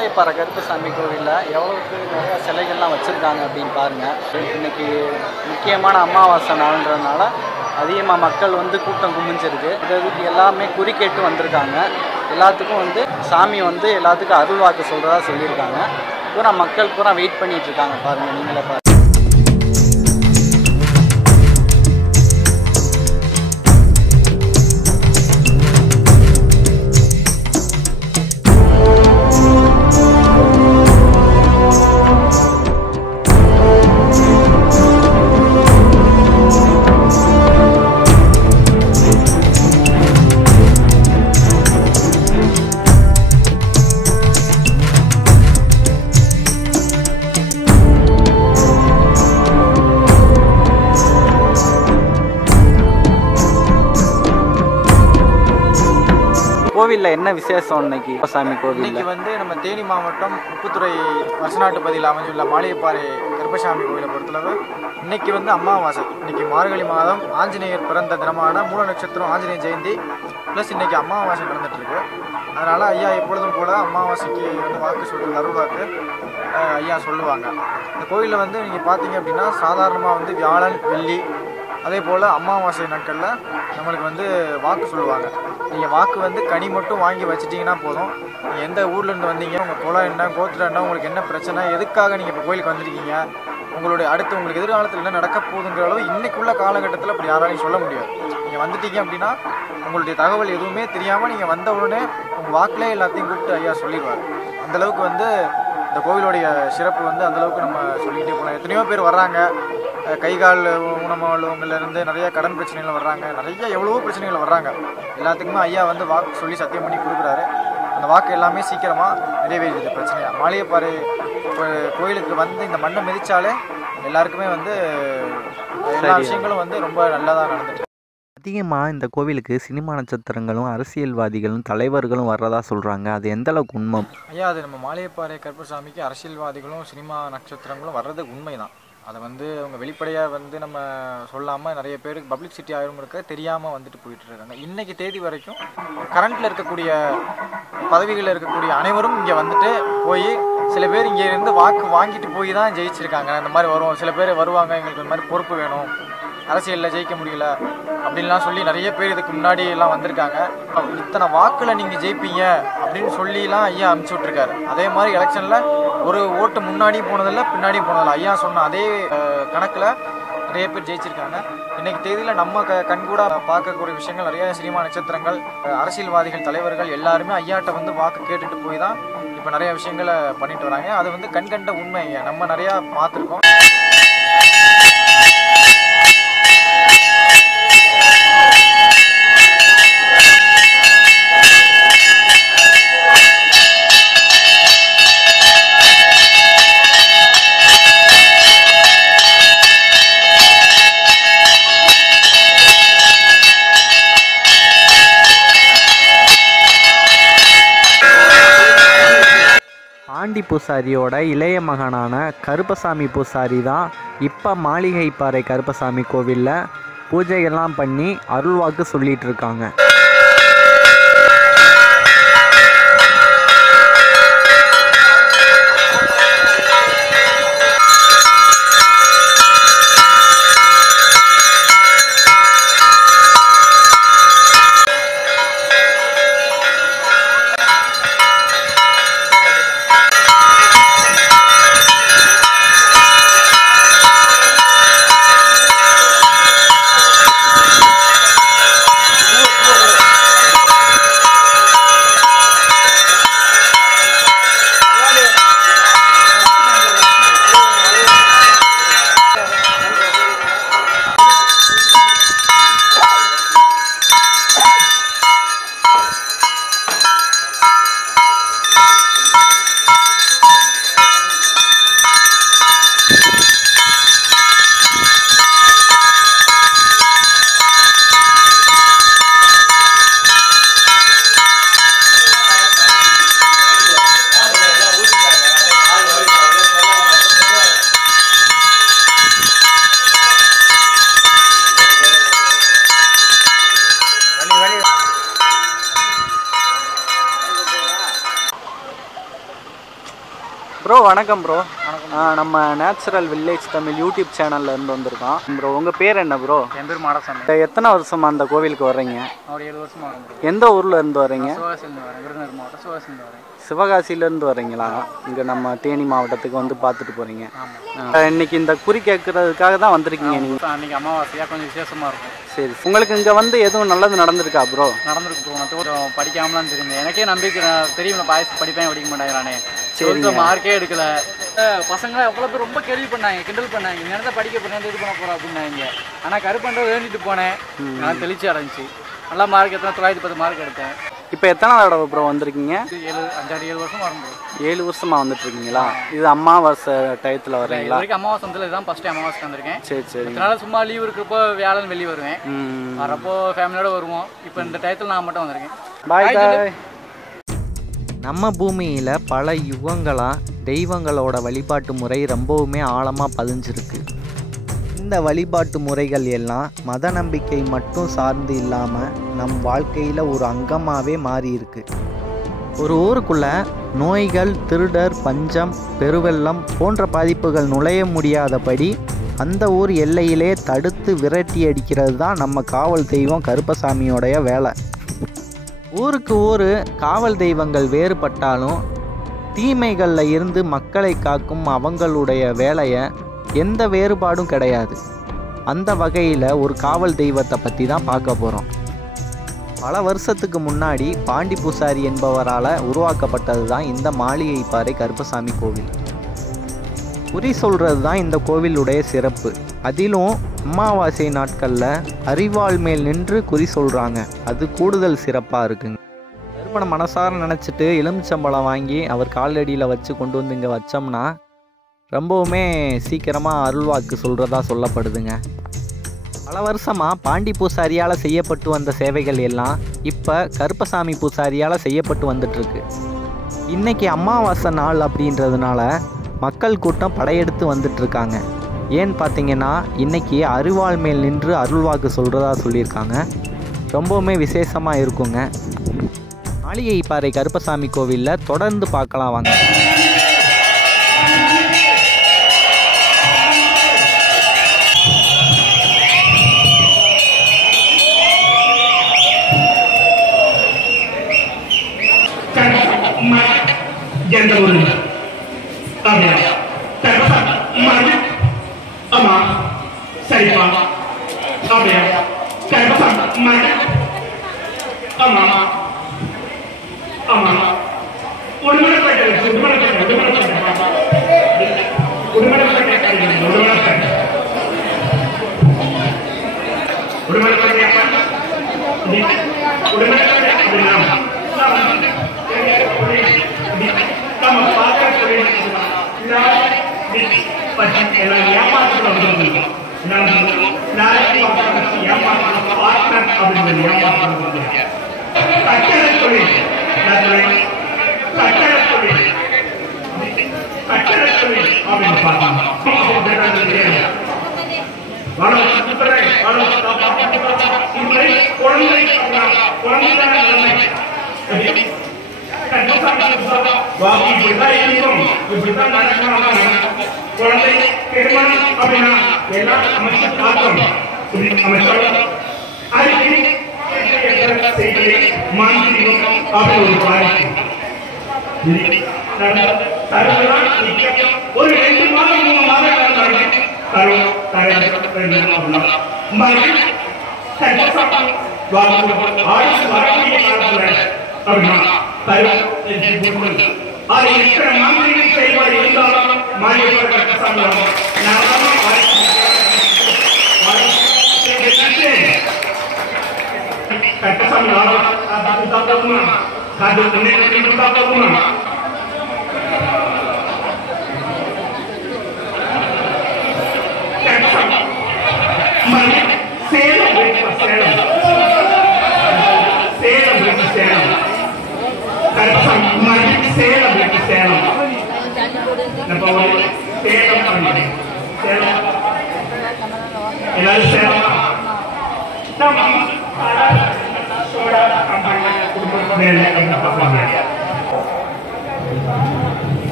மாலையப்பாறை கருப்பசாமி கோவிலில் எவ்வளவுக்கு நிறையா சிலைகள்லாம் வச்சுருக்காங்க அப்படின்னு பாருங்கள். இன்றைக்கி முக்கியமான அமாவாசை நாள்ன்றதுனால அதிகமாக மக்கள் வந்து கூட்டம் குமிஞ்சிருக்கு. இதுக்கு எல்லாமே குறிக்கேட்டு வந்திருக்காங்க. எல்லாத்துக்கும் வந்து சாமி வந்து எல்லாத்துக்கும் அருள் வாக்கு சொல்கிறதா சொல்லியிருக்காங்க. பூரா மக்கள் பூரா வெயிட் பண்ணிகிட்ருக்காங்க. பாருங்கள், நீங்களே பாருங்கள். கோவிலில் என்ன விசேஷம் இன்னைக்கு? சாமி கோவில் இன்னைக்கு வந்து நம்ம தேனி மாவட்டம் உப்புத்துறை வருஷநாட்டு பதியில் அமைஞ்சுள்ள மாலையப்பாறை கருப்பசாமி கோவிலை பொறுத்தளவு இன்னைக்கு வந்து அமாவாசை. இன்னைக்கு மார்கழி மாதம் ஆஞ்சநேயர் பிறந்த தினமான மூல நட்சத்திரம் ஆஞ்சநேயர் ஜெயந்தி ப்ளஸ் இன்னைக்கு அமாவாசை நடந்துட்டுருக்கு. அதனால் ஐயா எப்பொழுதும் போல அமாவாசைக்கு வந்து வாக்கு சொல்கிறது அருள் வாக்கு ஐயா சொல்லுவாங்க. இந்த கோவிலில் வந்து நீங்கள் பார்த்தீங்க அப்படின்னா சாதாரணமாக வந்து வியாழன் வெள்ளி அதே போல் அமாவாசை நாட்களில் நம்மளுக்கு வந்து வாக்கு சொல்லுவாங்க. நீங்கள் வாக்கு வந்து கனி மட்டும் வாங்கி வச்சிட்டிங்கன்னா போதும். நீங்கள் எந்த ஊர்லேருந்து வந்தீங்க, உங்கள் குலம் என்ன, கோத்திரம் என்ன, உங்களுக்கு என்ன பிரச்சனை, எதுக்காக நீங்கள் இப்போ கோயிலுக்கு வந்திருக்கீங்க, உங்களுடைய அடுத்து உங்களுக்கு எதிர்காலத்தில் என்ன நடக்க போகுதுங்கிற அளவு இன்றைக்குள்ள காலகட்டத்தில் அப்படி யாராலையும் சொல்ல முடியாது. நீங்கள் வந்துட்டீங்க அப்படின்னா உங்களுடைய தகவல் எதுவுமே தெரியாமல் நீங்கள் வந்த உடனே உங்கள் வாக்கிலே எல்லாத்தையும் கூப்பிட்டு ஐயா சொல்லிடுவார். அந்தளவுக்கு வந்து இந்த கோவிலுடைய சிறப்பு வந்து அந்தளவுக்கு நம்ம சொல்லிக்கிட்டே போகலாம். எத்தனையோ பேர் வர்றாங்க, கை கால் ஊனமுள்ளவங்கலேருந்து நிறைய கடன் பிரச்சனைகள் வர்றாங்க, நிறைய எவ்வளவோ பிரச்சனைகள் வர்றாங்க. எல்லாத்துக்குமே ஐயா வந்து வாக்கு சொல்லி சத்தியம் பண்ணி கொடுக்குறாரு. அந்த வாக்கு எல்லாமே சீக்கிரமாக நிறைவேறிடுது பிரச்சனையாக. மாலையப்பாறை கோயிலுக்கு வந்து இந்த மண்ணை மிதித்தாலே எல்லாருக்குமே வந்து எல்லா விஷயங்களும் வந்து ரொம்ப நல்லதாக நடந்துட்டு. அதிகமாக இந்த கோவிலுக்கு சினிமா நட்சத்திரங்களும் அரசியல்வாதிகளும் தலைவர்களும் வர்றதா சொல்கிறாங்க. அது எந்த அளவுக்கு உண்மை? ஐயா, அது நம்ம மாலையப்பாறை கருப்பசாமிக்கு அரசியல்வாதிகளும் சினிமா நட்சத்திரங்களும் வர்றது உண்மை தான். அதை வந்து அவங்க வெளிப்படையாக வந்து நம்ம சொல்லாமல் நிறைய பேருக்கு பப்ளிசிட்டி ஆகிறவங்களுக்கு தெரியாமல் வந்துட்டு போயிட்டுருக்காங்க. இன்றைக்கி தேதி வரைக்கும் கரண்ட்டில் இருக்கக்கூடிய பதவிகளில் இருக்கக்கூடிய அனைவரும் இங்கே வந்துட்டு போய் சில பேர் இங்கே இருந்து வாக்கு வாங்கிட்டு போய் தான் ஜெயிச்சிருக்காங்க. இந்த மாதிரி வரும், சில பேர் வருவாங்க, எங்களுக்கு இந்த மாதிரி பொறுப்பு வேணும், அரசியலில் ஜெயிக்க முடியல அப்படின்லாம் சொல்லி நிறைய பேர் இதுக்கு முன்னாடி எல்லாம் வந்திருக்காங்க. இத்தனை வாக்கில் நீங்கள் ஜெயிப்பீங்க அப்படின்னு சொல்லிலாம் ஐயா அனுப்பிச்சி விட்ருக்காரு. அதே மாதிரி எலெக்ஷனில் ஒரு ஓட்டு முன்னாடியும் போனதில்லை பின்னாடியும் போனதில்லை. ஐயா சொன்ன அதே கணக்கில் நிறைய பேர் ஜெயிச்சிருக்காங்க. இன்றைக்கி தேதியில் நம்ம கண்கூட பார்க்கக்கூடிய விஷயங்கள் நிறைய சினிமா நட்சத்திரங்கள், அரசியல்வாதிகள், தலைவர்கள் எல்லாருமே ஐயாட்ட வந்து வாக்கு கேட்டுட்டு போய் தான் இப்போ நிறைய விஷயங்களை பண்ணிட்டு வராங்க. அது வந்து கண்கண்ட உண்மை. நம்ம நிறையா பார்த்துருக்கோம். பாண்டி பூசாரியோட இளைய மகனான கருப்பசாமி பூசாரி தான் இப்போ மாளிகைப்பாறை கருப்பசாமி கோவிலில் பூஜைகள்லாம் பண்ணி அருள்வாக்கு சொல்லிகிட்டு இருக்காங்க. வணக்கம் ப்ரோ. நம்ம நேச்சுரல் வில்லேஜ் தமிழ் யூடியூப் சேனல்ல இருந்து வந்திருக்கோம் ப்ரோ. உங்கள் பேர் என்ன ப்ரோ? என் பேர் மாடசாமி. எத்தனை வருஷமா அந்த கோவிலுக்கு வர்றீங்க? ஒரு 7 வருஷமா வரேன். எந்த ஊரில் இருந்து வர்றீங்க? சிவகாசியிலேருந்து வரேன். விருதுநகர் மாவட்டம் சிவகாசியிலேருந்து வரேன். சிவகாசியிலேருந்து வர்றீங்களா? இங்கே நம்ம தேனி மாவட்டத்துக்கு வந்து பார்த்துட்டு போகிறீங்க. இன்னைக்கு இந்த குறி கேட்கறதுக்காக தான் வந்திருக்கீங்க நீங்கள்? அன்றைக்கி அமாவாசையாக கொஞ்சம் விசேஷமாக இருக்கும். சரி, உங்களுக்கு இங்கே வந்து எதுவும் நல்லது நடந்திருக்கா ப்ரோ? நடந்திருக்கு ப்ரோ. நான் கொஞ்சம் படிக்காமலாம் தெரியுது. எனக்கே நம்பிக்கை தெரியும், பாய்ஸ் படிப்பேன் படிக்க மாட்டேங்கிறானே. சரி, மார்க்கே எடுக்கல. பசங்க அவ்வளோ பேர் ரொம்ப கேள்வி பண்ணாங்க, கிண்டல் பண்ணாங்க. இந்த நேரத்தை படிக்க போகிறேன், இது பண்ண போகிறோம் அப்படின்னாங்க. ஆனால் கருப்பன்றது வேண்டிட்டு போனேன். நான் தெளிச்சு அடைஞ்சி நல்லா மார்க் எடுத்தேன். 910 மார்க் எடுத்தேன். இப்போ எத்தனை தடவை ப்ரோ வந்திருக்கீங்க? 7 வருஷம் வரும். 7 வருஷமா வந்துட்டு இருக்கீங்களா? இது அமாவாசை டயத்தில் வரீங்களா? இது வரைக்கும் அமாவாசை வந்து இதுதான் ஃபர்ஸ்ட் அமாவாசை வந்திருக்கேன். சரி சரி. அதனால சும்மா லீவ் இருக்கிறப்போ வியாழன் வெள்ளி வருவேன். வரப்போ ஃபேமிலியோட வருவோம். இப்போ இந்த டயத்தில் நான் மட்டும் வந்திருக்கேன். பாய் பாய். நம்ம பூமியில் பல யுகங்களாக தெய்வங்களோட வழிபாட்டு முறை ரொம்பவுமே ஆழமாக பதிஞ்சிருக்கு. இந்த வழிபாட்டு முறைகள் எல்லாம் மத நம்பிக்கை மட்டும் சார்ந்து இல்லாமல் நம் வாழ்க்கையில் ஒரு அங்கமாகவே மாறி இருக்கு. ஒரு ஊருக்குள்ளே நோய்கள், திருடர், பஞ்சம், பெருவெள்ளம் போன்ற பாதிப்புகள் நுழைய முடியாதபடி அந்த ஊர் எல்லையிலே தடுத்து விரட்டி அடிக்கிறது தான் நம்ம காவல் தெய்வம் கருப்பசாமியோடைய வேலை. ஊருக்கு ஊர் காவல் தெய்வங்கள் வேறுபட்டாலும் தீமைகளில் இருந்து மக்களை காக்கும் அவங்களுடைய வேலையை எந்த வேறுபாடும் கிடையாது. அந்த வகையில் ஒரு காவல் தெய்வத்தை பற்றி தான் பார்க்க போகிறோம். பல வருஷத்துக்கு முன்னாடி பாண்டி பூசாரி என்பவரால் உருவாக்கப்பட்டது தான் இந்த மாளிகைப்பாறை கருப்பசாமி கோவில். குறி சொல்கிறது தான் இந்த கோவிலுடைய சிறப்பு. அதிலும் அமாவாசை நாட்களில் அரிவாள் மேல் நின்று குறி சொல்கிறாங்க. அது கூடுதல் சிறப்பாக இருக்குங்க. கருப்பனை மனசார நினச்சிட்டு எலுமிச்சம்பழம் வாங்கி அவர் காலடியில் வச்சு கொண்டு வந்து இங்கே வச்சோம்னா ரொம்பவுமே சீக்கிரமாக அருள்வாக்கு சொல்கிறதா சொல்லப்படுதுங்க. பல வருஷமாக பாண்டி பூசாரியால் செய்யப்பட்டு வந்த சேவைகள் எல்லாம் இப்போ கருப்பசாமி பூசாரியால் செய்யப்பட்டு வந்துட்டுருக்கு. இன்றைக்கி அமாவாசை நாள் அப்படின்றதுனால மக்கள் கூட்டம் படையெடுத்து வந்துட்டுருக்காங்க. ஏன்னு பார்த்தீங்கன்னா இன்றைக்கி அரிவாள் மேல் நின்று அருள்வாக்கு சொல்கிறதா சொல்லியிருக்காங்க. ரொம்பவுமே விசேஷமாக இருக்குங்க. மாளிகைப்பாறை கருப்பசாமி கோவிலில் தொடர்ந்து பார்க்கலாம் வாங்க. Terima kasih.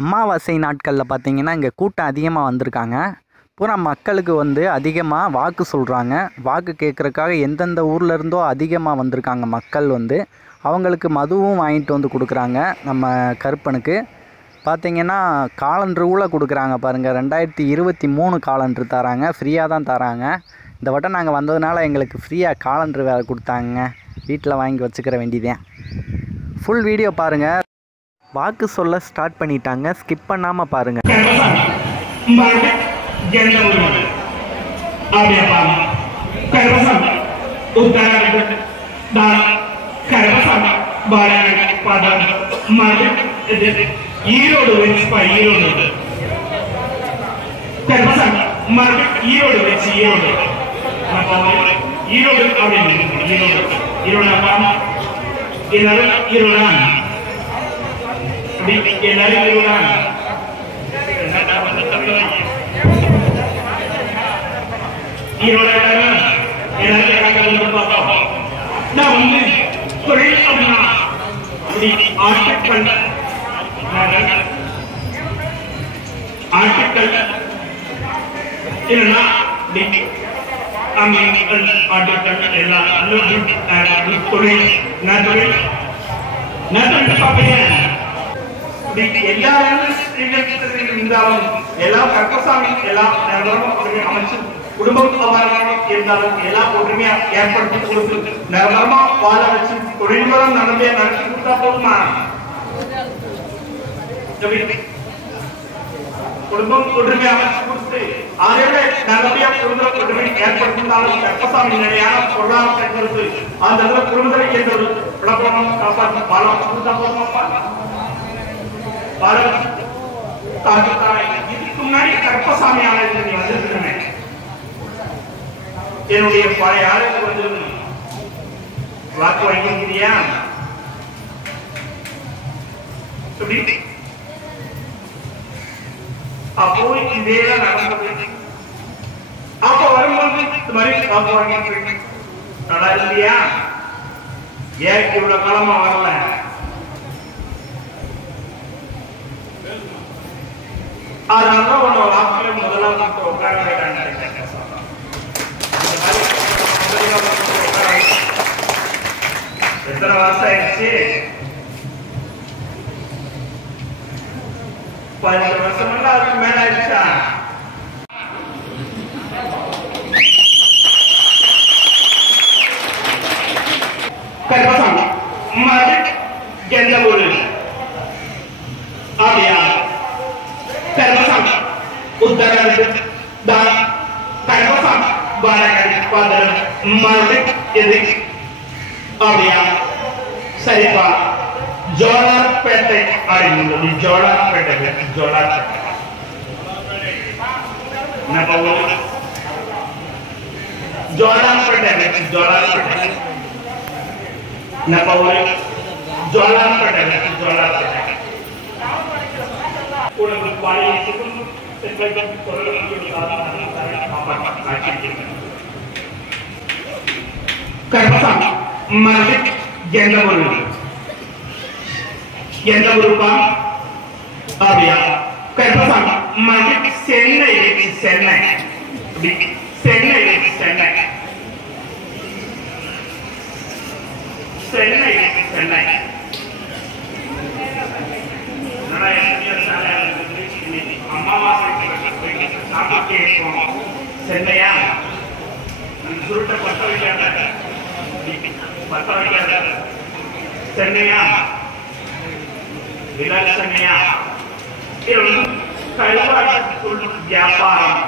அமாவாசை நாட்களில் பார்த்திங்கன்னா இங்கே கூட்டம் அதிகமாக வந்திருக்காங்க. பூரா மக்களுக்கு வந்து அதிகமாக வாக்கு சொல்கிறாங்க. வாக்கு கேட்குறக்காக எந்தெந்த ஊரில் இருந்தோ அதிகமாக வந்திருக்காங்க மக்கள் வந்து. அவங்களுக்கு மதுவும் வாங்கிட்டு வந்து கொடுக்குறாங்க. நம்ம கருப்பனுக்கு பார்த்திங்கன்னா காலண்டரு கூட கொடுக்குறாங்க பாருங்கள். 2023 காலண்டரு தராங்க, ஃப்ரீயாக தான் தராங்க. இந்த வட்டம் நாங்கள் வந்ததுனால எங்களுக்கு ஃப்ரீயாக காலண்டரு வேலை கொடுத்தாங்க. வீட்டில் வாங்கி வச்சுக்கிற வேண்டியதேன். ஃபுல் வீடியோ பாருங்கள். வாக்கு சொல்ல ஸ்டார்ட் பண்ணிட்டாங்க, ஸ்கிப் பண்ணாமல் பாருங்கள். ஈரோடு வச்சு ஈரோடு ஈரோடு வச்சு ஈரோடு ஈரோடு அப்படின்னு ஈரோடு ஈரோடப்பா எல்லாரும் ஈரோடான் எல்லாரும் ஈரோடான் ஈரோட எல்லாரும் பார்த்தோம். நான் வந்து தொழில் அப்படின்னா ஆட்டுக்கள் இல்லைன்னா ஆட்டுக்கள் எல்லாம் தொழில் நான் தொழில் நான் தொழில் பார்ப்பேன். இருந்தாலும் எல்லாம் கற்பசாமி எல்லாம் அமைச்சு குடும்பம் இருந்தாலும் எல்லாம் ஒற்றுமையா ஏற்படுத்தி கொடுத்து நிரந்தரமா வாழ வச்சு தொழில் மூலம் நல்லபடியா நடத்தி கொடுத்தா போதுமா? குடும்பம் ஒற்றுமையா அமைச்சு கொடுத்து அதோட நல்லபடியா குடும்ப ஒற்றுமை ஏற்படுத்தினாலும் கற்பசாமி நிலையான பொருளாதாரத்தை கொடுத்து அந்த குடும்பத்தை என்ற விளக்கம் காப்பாற்றி வாழ கொடுத்தா போதுமாப்பா? இதுக்கு முன்னாடி கற்பசாமி ஆலயத்தில் நீ வந்திருக்கிறேன். என்னுடைய பழைய ஆலயத்தில் வந்து வாக்கு வாங்கிக்கிறியா? அப்போ இதேதான் நடந்தது. அப்ப வரும்போது இந்த மாதிரி வாக்கு வாங்கிட்டு நல்லா இல்லையா? ஏன் இவ்வளவு காலமா வரல? அதனால உன்னோட வாக்குல முதலாவது உட்கார வைக்கிறாங்க. எத்தனை வருஷம் ஆயிடுச்சு? 15 வருஷம் அதுக்கு மேல ஆயிடுச்சா? கற்பசாமி எந்த ஊரு? அப்படியா? கற்பசாமி உத்தரகாண்ட் கற்பசாமி பாலகாண்ட் மறுபடியும் எது? அப்படியா? சரிப்பா. ஜோலார்பேட்டை அப்படின்னு ஜோலார்பேட்டை ஜோலார்பேட்டை ஜோலார்பேட்டை ஜோலார்பேட்டை ஜோலார்பேட்டை ஜோலார்பேட்டை உனக்கு பழைய கற்பசாமி மறுபடியும் எந்த ஊரு? எந்த ஊருப்பா? அப்படியா? கற்பசாமி மறுபடியும் சென்னை சென்னை சென்னை சென்னை சென்னை சென்னை அமாவாசை சாப்பிட்டு சென்னையா? சுருட்ட பத்த வைக்காத சென்னையா? விலட்சணையா? கல்வாய் வியாபாரம்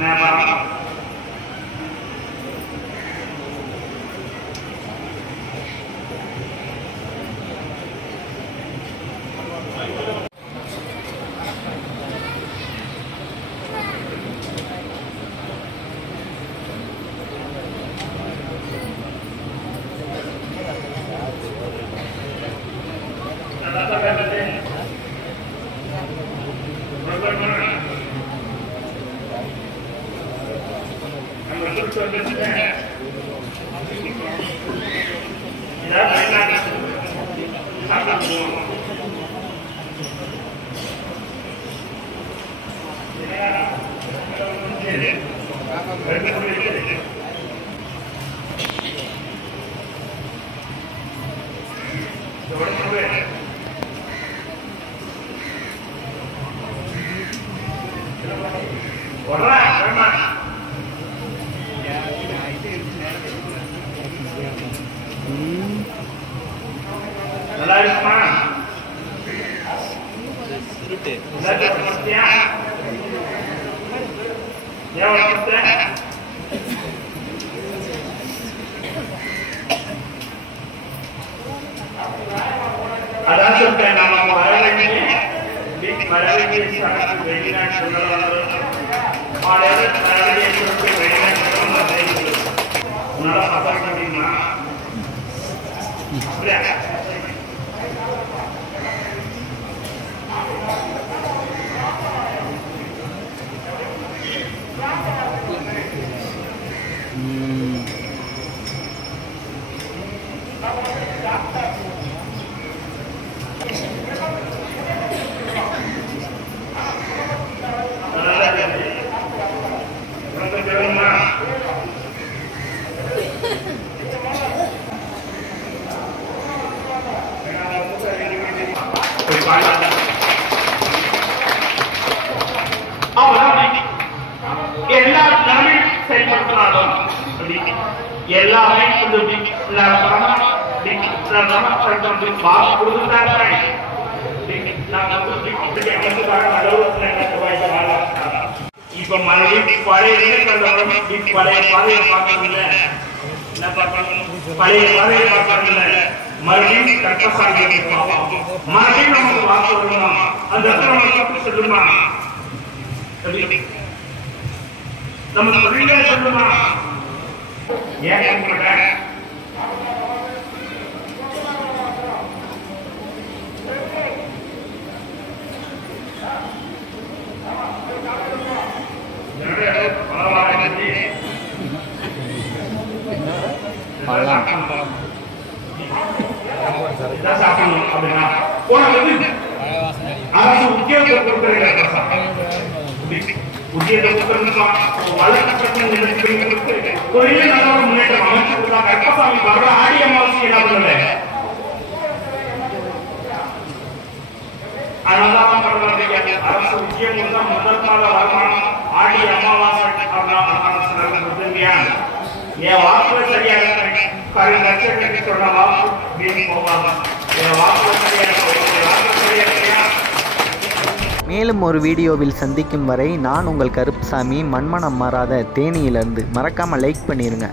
வியாபாரம் நல்லா இருக்குமா? அதான் சொல்றேன், நம்ம வர வேண்டிய சடங்கு வெளிநாட்டு உன்னால பார்க்க முடியுமா? எல்லா நன்மையும் செயல்படுத்தினாலும் எல்லாமே இப்ப மறுபடியும் பழைய பாதையை பார்க்கறதில்ல, பழைய பாதையை பார்க்கறதில்ல, மறுபடியும் கற்பசாமி மறுபடியும் நமக்கு வாக்கு வருமா? அந்த இடத்துல சொல்லுமா? நம்ம தொழிலே சொல்லுமா? ஏன் சாப்பிடணும் அப்படின்னா அரசு உத்தியோகத்தை கொடுக்குறீங்க, தொழிலே நல்ல ஒரு முன்னேற்றம் அமைச்சு கொடுத்தா கற்பசாமி வர்ற ஆடி அமாவாசை என்ன பண்ணல? அதனாலதான் பரவாயில்ல, அரசு உத்தியோகம் தான் முதல் கால வருமானம் ஆடி அமாவாசை என் வாக்குல சரியாக சொன்ன வாக்கு வீண் போகாம என் வாக்குல சரியாக. மேலும் ஒரு வீடியோவில் சந்திக்கும் வரை நான் உங்கள் கருப்புசாமி, மண்மனம் மாறாத தேனியிலிருந்து. மறக்காமல் லைக் பண்ணிடுங்க.